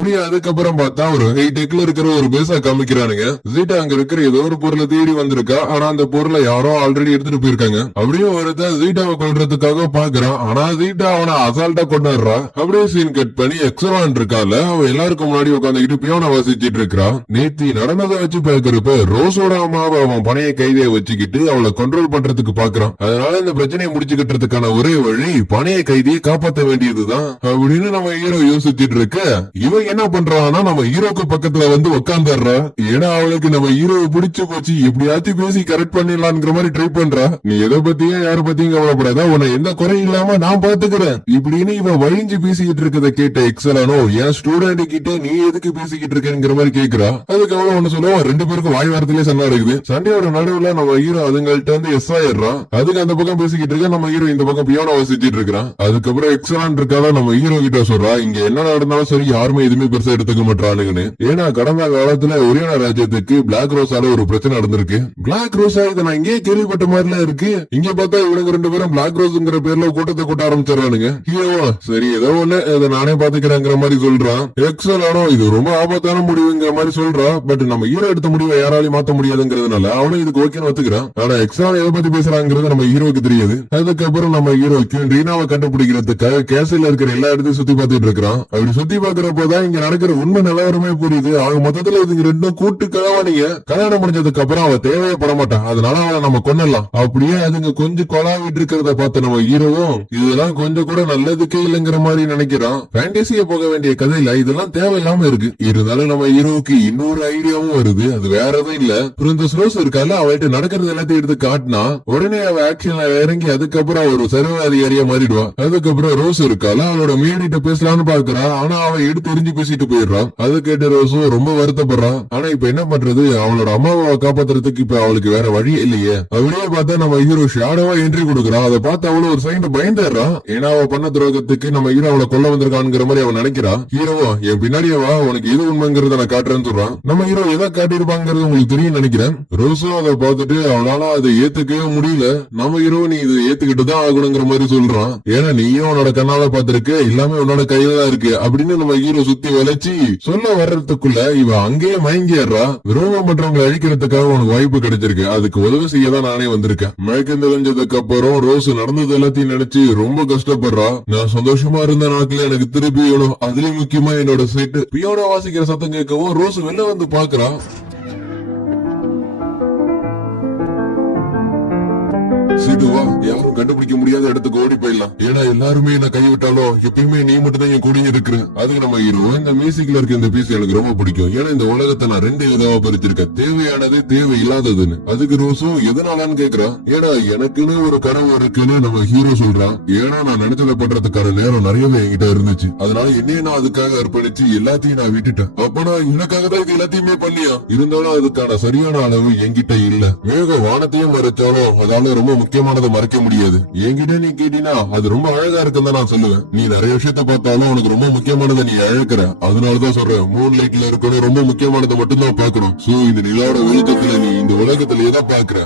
அதுக்கப்புறம் பார்த்தா ஒரு ஹைடெக்ல இருக்கிற ஒரு பேசா காமிக்கிறானுங்க. ஜீட்டா அங்க இருக்கிற ஏதோ ஒரு பொருளை தேடி வந்திருக்கா. ஆனா அந்த பொருளை யாரோ ஆல்ரெடி எடுத்துட்டு போயிருக்காங்க. அப்படியே ஒருத்தன் ஜீட்டாவை கொல்றதுக்காக பாக்குறான். ஆனா ஜீட்டா அவனை அசால்ட்டா கொண்டாடுறா. அப்படியே சீன் கட் பண்ணி எக்ஸலான் இருக்கால, அவ எல்லாருக்கும் முன்னாடி உட்காந்துக்கிட்டு பியானோ வாசிச்சிட்டு இருக்கா. நேத்தி நடந்ததை வச்சு பாக்குறப்ப ரோஸோட அம்மாவை அவன் பணைய கைதியை வச்சுக்கிட்டு அவளை கண்ட்ரோல் பண்றதுக்கு பாக்குறான். அதனால இந்த பிரச்சனையை முடிச்சுக்கிட்டதுக்கான ஒரே வழி பணைய கைதியை காப்பாற்ற வேண்டியதுதான் அப்படின்னு நம்ம ஹீரோ யோசிச்சுட்டு இருக்க, இவன் என்ன பண்றான்னா நம்ம ஹீரோக்கு பக்கத்துல வந்து உட்காந்துடுறா. ஏன்னா அவளுக்கு நம்ம ஹீரோவை பிடிச்சு போச்சு, எப்படியாச்சும் பேசி கரெக்ட் பண்ணிடலாம்ங்கிற மாதிரி ட்ரை பண்றா. நீ எதை பத்தியும் யார பத்தியும் கவலைப்படாத, உன்னை எந்த குறையும் இல்லாம நான் பாத்துக்கிறேன் இப்படின்னு இவன் வழிஞ்சு பேசிக்கிட்டு இருக்கத கேட்ட எக்ஸலானோ, என் ஸ்டூடெண்ட் கிட்ட நீ எதுக்கு பேசிக்கிட்டு இருக்கேங்கிற மாதிரி கேக்குறா. அதுக்கு அவள ஒண்ணு சொல்லுவோம், ரெண்டு பேருக்கும் வாய் வாரத்திலே சண்டை இருக்குது. சண்டையோட நடுவுல நம்ம ஹீரோ அதுங்கள்ட்ட வந்து எஸ் ஆயிடுறான். அதுக்கு அந்த பக்கம் பேசிக்கிட்டு இருக்க, நம்ம ஹீரோ இந்த பக்கம் பியானோ வாசிச்சிட்டு இருக்கான். அதுக்கப்புறம் எக்ஸலான் இருக்காத நம்ம ஹீரோ கிட்ட சொல்றா, இங்க என்ன நடந்தாலும் சரி யாருமே எதுவுமே பெருசா எடுத்துக்க மாட்டானுங்கன்னு. ஏன்னா கடந்த காலத்துல ஒரியானா ராஜ்யத்துக்கு பிளாக் ரோஸால ஒரு பிரச்சனை நடந்திருக்கு. பிளாக் ரோஸா இதை நான் இங்கே கேள்விப்பட்ட மாதிரிலாம் இருக்கு. இங்க பார்த்தா இவனுங்க ரெண்டு பேரும் பிளாக் ரோஸ்ங்கிற பேர்ல கூட்டத்தை கூட்ட ஆரம்பிச்சிடறானுங்க. ஹீரோவா சரி ஏதோ ஒண்ணு இதை நானே பாத்துக்கிறேங்கிற மாதிரி சொல்றான். எக்ஸலானோ இது ரொம்ப ஆபத்தான முடிவுங்கிற மாதிரி சொல்றா. பட் நம்ம ஹீரோ எடுத்த முடிவை யாராலையும் மாத்த முடியாதுங்கிறதுனால அவனும் இதுக்கு ஓகேன்னு ஒத்துக்கிறான். ஆனா எக்ஸலான் எதை பத்தி பேசுறாங்கிறது நம்ம ஹீரோக்கு தெரியாது. அதுக்கப்புறம் நம்ம ஹீரோக்கு ரீனாவை கண்டுபிடிக்கிறதுக்காக கேசில இருக்கிற எல்லா இடத்தையும் சுத்தி பார்த்துட்டு இருக்கிறான். அப்படி சுத்தி பாக்குறப்போதான் இங்க நடக்கிற உண்மை நிலவரமே புரியுது. ஆக மொத்தத்துல இதுங்க ரெண்டும் கூட்டு கலவானிங்க. கல்யாணம் முடிஞ்சதுக்கு அப்புறம் அவ தேவையே பட மாட்டான். அதனால அவளை நம்ம கொன்னலாம். அப்படியே அதுங்க கொஞ்சம் கொலாவிட்டு இருக்கிறத பார்த்து நம்ம ஹீரோவும் இதெல்லாம் கொஞ்சம் கூட நல்லதுக்கே இல்லைங்கிற மாதிரி நினைக்கிறான். ஃபேண்டசியா போக வேண்டிய கதையில இதெல்லாம் தேவையில்லாம இருக்கு. இருந்தாலும் நம்ம ஹீரோவுக்கு இன்னொரு ஐடியாவும் வருது. அது வேற எதுவும் இல்ல, பிரின்சஸ் ரோஸ் இருக்கால, அவள்கிட்ட நடக்கிறது எல்லாத்தையும் எடுத்து காட்டினா உடனே அவ ஆக்ஷன்ல இறங்கி அதுக்கப்புறம் ஒரு சர்வ அதிகாரியா மாறிடுவா. அதுக்கப்புறம் ரோஸ் இருக்கால, அவளோட மேடிட்ட பேசலாம்னு பாக்குறா. ஆனா அவ எடுத்து எரிஞ்சு பேசிட்டு போயிடுறான். அது கேட்டு ரோஸும் ரொம்ப வருத்தப்படுறான். ஆனா இப்ப என்ன பண்றது, அவளோட அம்மாவை காப்பாத்துறதுக்கு இப்ப அவளுக்கு வேற வழி இல்லையே. அப்படியே பார்த்தா நம்ம ஹீரோ ஷாடோவா என்ட்ரி கொடுக்குறான். அதை பார்த்து அவளும் ஒரு சைண்ட் பயந்துடுறான். ஏன்னா அவ பண்ண துரோகத்துக்கு நம்ம ஹீரோ அவளை கொல்ல வந்திருக்கான்ங்கிற மாதிரி அவன் நினைக்கிறா. ஹீரோவோ என் பின்னாடியே வா, உனக்கு எது உண்மைங்கிறத நான் காட்டுறேன்னு சொல்றான். நம்ம ஹீரோ எதை காட்டியிருப்பாங்கிறது உங்களுக்கு தெரியும் நினைக்கிறேன். ரோஸும் அதை பார்த்துட்டு அவனால அதை ஏத்துக்கவே முடியல. நம்ம ஹீரோ நீ இதை ஏத்துக்கிட்டுதான் ஆகணுங்கிற மாதிரி சொல்றான். ஏன்னா நீயும் உன்னோட கண்ணால பாத்திருக்க, எல்லாமே உன்னோட கையில தான் இருக்கு அப்படின்னு நம்ம ஹீரோ சுத்தி வளைச்சு சொல்ல வர்றதுக்குள்ள இவ அங்கேயே மயங்கிடுறா. துரோகம் பண்றவங்களை அழிக்கிறதுக்காக உனக்கு வாய்ப்பு கிடைச்சிருக்கு, அதுக்கு உதவி செய்யதான் நானே வந்திருக்கேன். மயக்கம் தெளிஞ்சதுக்கு அப்புறம் ரோஸ் நடந்தது எல்லாத்தையும் நினைச்சு ரொம்ப கஷ்டப்படுறா. நான் சந்தோஷமா இருந்த நாட்கள எனக்கு திருப்பி வேணும். அதுலயும் முக்கியமா என்னோட சைட்டு பியோட வாசிக்கிற சத்தம் கேட்கவும் ரோஸ் வெளில வந்து பாக்குறா. சீடுவா யாரும் கண்டுபிடிக்க முடியாத இடத்துக்கு ஓடி போயிடலாம். ஏன்னா எல்லாருமே என்ன கைவிட்டாலும் எப்பயுமே நீ மட்டும் தான் என் கூடிய இருக்கிற. அதுக்கு நம்ம ஹீரோ இந்த மியூசிக்ல இருக்க இந்த பீஸ் எனக்கு ரொம்ப பிடிக்கும். ஏன்னா இந்த உலகத்தை நான் ரெண்டு விதமா பிரிச்சிருக்கேன், தேவையானது தேவை இல்லாததுன்னு. அதுக்கு ரோஸும் எதனாலன்னு கேக்குறான். ஏன்னா எனக்குன்னு ஒரு கனவு இருக்குன்னு நம்ம ஹீரோ சொல்றான். ஏன்னா நான் நினைச்சதை பண்றதுக்கான நேரம் நிறையவே என்கிட்ட இருந்துச்சு. அதனால என்னையே நான் அதுக்காக அர்ப்பணிச்சு எல்லாத்தையும் நான் விட்டுட்டேன். அப்ப நான் எனக்காக தான் இது எல்லாத்தையுமே பண்ணியா. இருந்தாலும் அதுக்கான சரியான அளவு என்கிட்ட இல்ல. மேக வானத்தையும் மறைச்சாலும் அதால ரொம்ப முக்கியமானதை மறைக்க முடியாது. என்கிட்ட நீ கேட்டீங்கன்னா அது ரொம்ப அழகா இருக்குன்னு நான் சொல்லுவேன். நீ நிறைய விஷயத்த பார்த்தாலும் உனக்கு ரொம்ப முக்கியமானதை நீ அழகிற. அதனாலதான் சொல்றேன், மூன் லைட்ல இருக்கணும், ரொம்ப முக்கியமானதை மட்டும்தான் பாக்கணும். சோ இந்த நிலாவோட வெளிச்சத்துல நீ இந்த உலகத்துல எதை பாக்குற.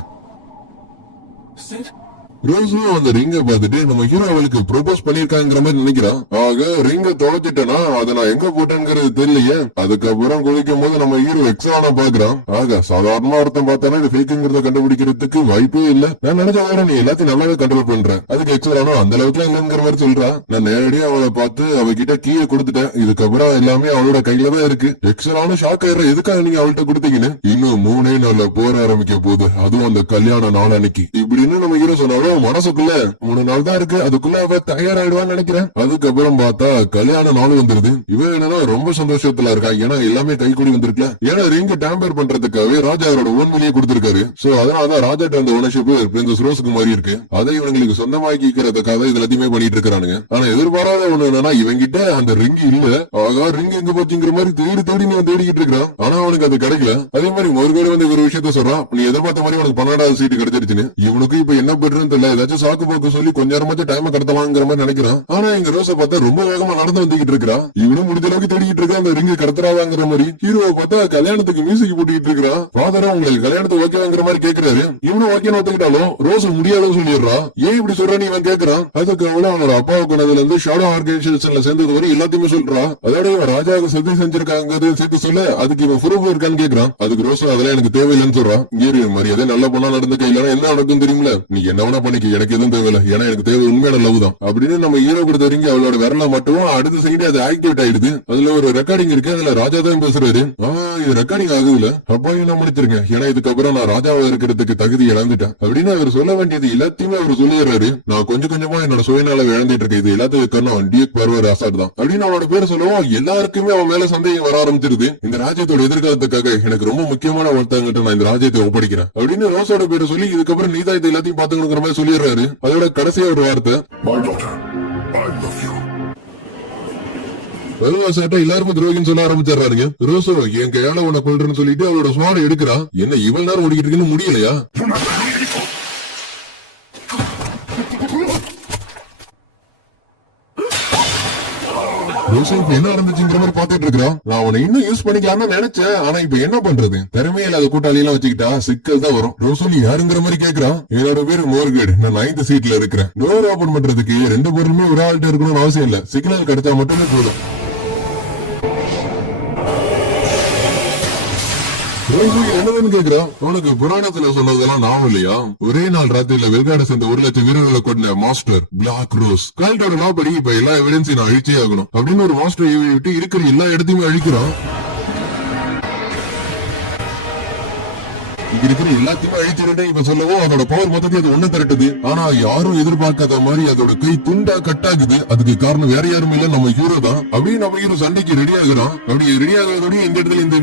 ரோஸும் அந்த ரிங்க பாத்துட்டு நம்ம ஹீரோ அவளுக்கு ப்ரோபோஸ் பண்ணிருக்காங்கிற மாதிரி நினைக்கிறான். ஆக ரிங்க தொலைச்சிட்டேனா அதை நான் எங்க போட்டேங்கிறது தெரியலையே. அதுக்கப்புறம் குளிக்கும் போது நம்ம ஹீரோ எக்ஸலான பாக்குறான். ஆக சாதாரணமா ஒருத்தன் பார்த்தானா இது ஃபேக்குங்கிறத கண்டுபிடிக்கிறதுக்கு வாய்ப்பே இல்ல. நான் நினைச்ச வேற நீ எல்லாத்தையும் நல்லாவே கண்ட்ரோல் பண்ற. அதுக்கு எக்ஸலானோ அந்த அளவுக்கு இல்லங்கிற மாதிரி சொல்றா. நான் நேரடியா அவளை பார்த்து அவகிட்ட கீழே கொடுத்துட்டேன். இதுக்கப்புறம் எல்லாமே அவளோட கையில தான் இருக்கு. எக்ஸலானோ ஷாக் ஆயிடுற, எதுக்காக நீங்க அவள்கிட்ட கொடுத்தீங்கன்னு. இன்னும் 3 நாள்ல போற ஆரம்பிக்க போகுது, அதுவும் அந்த கல்யாண நாள் அன்னைக்கு இப்படின்னு நம்ம ஹீரோ சொன்னாலும் மனசுக்குள்ள 3 நாள் தான் இருக்கு, அதுக்குள்ள அவ தயாராயிடுவான்னு நினைக்கிறேன். அதுக்கப்புறம் பார்த்தா கல்யாண நாள் வந்துருது. இவன் என்னன்னா ரொம்ப சந்தோஷத்துல இருக்கா. ஏன்னா எல்லாமே கைக்கூடி வந்திருக்கல. ஏன்னா ரிங்க டேம்பர் பண்றதுக்காகவே ராஜா அவரோட ஓன்மொழியை கொடுத்திருக்காரு. சோ அதனாலதான் ராஜாட்ட அந்த ஓனர்ஷிப் பிரின்சஸ் ரோஸுக்கு மாறி இருக்கு. அதை இவங்களுக்கு சொந்தமாக்கிக்கிறதுக்காக இது எல்லாத்தையுமே பண்ணிட்டு இருக்கானுங்க. ஆனா எதிர்பாராத ஒண்ணு என்னன்னா இவங்கிட்ட அந்த ரிங் இல்ல. ஆகா ரிங் எங்க போச்சுங்கிற மாதிரி தேடி தேடி நீ தேடிக்கிட்டு இருக்கான். ஆனா அவனுக்கு அது கிடைக்கல. அதே மாதிரி மறுபடியும் வந்து ஒரு விஷயத்த சொல்றான், நீ எதிர்பார்த்த மாதிரி உனக்கு 12வது சீட்டு கிடைச்சிருச்சுன்னு. இவனுக்கு இப்ப என்ன பண்றதுன்னு தெரியல ஏதாச்சும் சாக்கு போக்கு சொல்லி கொஞ்ச நேரமாச்சும் டைம் கடத்தலாங்கிற மாதிரி நினைக்கிறான். ஆனா எங்க ரோஸை பார்த்தா ரொம்ப வேகமா நடந்து வந்துகிட்டு இருக்கா. இவனும் முடிஞ்ச அளவுக்கு தேடிக்கிட்டு இருக்கா அந்த ரிங்கு கடத்துறாதாங்கிற மாதிரி. ஹீரோவை பார்த்தா கல்யாணத்துக்கு மியூசிக் போட்டுக்கிட்டு இருக்கிறான். ஃபாதரும் உங்களுக்கு கல்யாணத்துக்கு ஓகேங்கிற மாதிரி கேக்குறாரு. இவனும் ஓகேன்னு ஒத்துக்கிட்டாலும் ரோஸ் முடியாதுன்னு சொல்லிடுறா. ஏன் இப்படி சொல்றான்னு இவன் கேக்குறான். அதுக்கு அவள அவனோட அப்பாவுக்கு கொண்டதுல இருந்து ஷாடோ ஆர்கனைசேஷன்ல சேர்ந்தது வரை எல்லாத்தையுமே சொல்றா. அதோட இவன் ராஜாவுக்கு சதி செஞ்சிருக்காங்க சேர்த்து சொல்ல அதுக்கு இவன் ப்ரூஃப் இருக்கான்னு கேக்குறான். அதுக்கு ரோஸ் அதெல்லாம் எனக்கு தேவையில்லைன்னு சொல்றான். இங்கே மரியாதை நல்ல பொண்ணா நடந்துக்க இல்லன்னா என்ன நடக்கும் தெரியுமில, நீ என்ன வேணா பண்ணிக்க, எனக்கு எதுவும் தேவையில்லை, ஏன்னா எனக்கு தேவை உண்மையான லவ் தான் அப்படின்னு நம்ம ஹீரோ கொடுத்த ரிங் அவளோட விரல மட்டும் அடுத்த சைடு அது ஆக்டிவேட் ஆயிடுது. அதுல ஒரு ரெக்கார்டிங் இருக்கு. அதுல ராஜா தான் பேசுறாரு. இது ரெக்கார்டிங் ஆகுதுல, அப்பா நான் முடிச்சிருக்கேன், ஏன்னா இதுக்கப்புறம் நான் ராஜாவா இருக்கிறதுக்கு தகுதி இழந்துட்டேன் அப்படின்னு அவர் சொல்ல வேண்டியது எல்லாத்தையுமே அவர் சொல்லிடுறாரு. நான் கொஞ்சம் கொஞ்சமா என்னோட சுயநலம் இழந்துட்டு இருக்கேன், இது எல்லாத்துக்கும் காரணம் டியூக் பர்வர் ஆசாட் தான் அப்படின்னு அவனோட பேர் சொல்லவும் எல்லாருக்குமே அவன் மேல சந்தேகம் வர ஆரம்பிச்சிருது. இந்த ராஜ்யத்தோட எதிர்காலத்துக்காக எனக்கு ரொம்ப முக்கியமான ஒருத்தங்கிட்ட நான் இந்த ராஜ்யத்தை ஒப்படைக்கிறேன் அப்படின்னு ரோஸோட பேரை சொல்லி இதுக்கப்புறம் நீதான் இது எல்லாத்தையும் பாத்துக்கணுங்கிற மாதிரி சொல்லிடுறாரு. அதோட கடைசியா ஒரு வார்த்தை, எல்லாருமே துரோகின்னு சொல்ல ஆரம்பிச்சிடறாருங்க. ரோசோ என் கையால உன்னை கொள்றேன்னு சொல்லிட்டு அவளோட சுவாட எடுக்கிறா. என்ன இவ்வளவு நேரம் ஓடிக்கிட்டு இருக்குன்னு முடியலையா? என்ன நடந்துச்சுங்கிற மாதிரி பாத்துட்டு இருக்கிறான். நான் அவனை இன்னும் யூஸ் பண்ணிக்கலாம்னு நினைச்சேன், ஆனா இப்ப என்ன பண்றது, திறமையில இல்லாத கூட்டாளி எல்லாம் வச்சுக்கிட்டா சிக்கல் தான் வரும். ரோசோலி யாருங்கிற மாதிரி கேக்குறான். என்னோட பேரு மோர்கேட், நான் 9th சீட்ல இருக்கிறேன். டோர் ஓபன் பண்றதுக்கு 2 பேருமே ஒரு ஆள்கிட்ட இருக்கணும்னு அவசியம் இல்ல, சிக்னல் கிடைச்சா மட்டுமே போதும். என்னதுன்னு கேக்குறான். உனக்கு புராணத்துல சொன்னதெல்லாம் நாம இல்லையா? ஒரே நாள் ராத்திரில வெல்காட சேர்ந்த 1 லட்சம் வீரர்களை கொண்ட மாஸ்டர் பிளாக் ரோஸ் கல்ட்டோட லா படி இப்ப எல்லா எவிடன்ஸையும் நான் அழிச்சே ஆகணும் அப்படின்னு ஒரு மாஸ்டர் விட்டு இருக்கிற எல்லா இடத்தையுமே அழிக்கிறான். இருக்கிற எல்லாத்தையுமே அழிச்சிருந்தேன் இப்ப சொல்லவும் அதோட பவர் மொத்தத்தை அது ஒண்ணு திரட்டுது. ஆனா யாரும் எதிர்பார்க்காத மாதிரி அதோட கை துண்டா கட் ஆகுது. அதுக்கு காரணம் வேற யாரும் இல்ல, நம்ம ஹீரோ தான். அப்படியே நம்ம ஹீரோ சண்டைக்கு ரெடி ஆகுறான். அப்படி ரெடி ஆகிறதோடய இந்த இடத்துல இந்த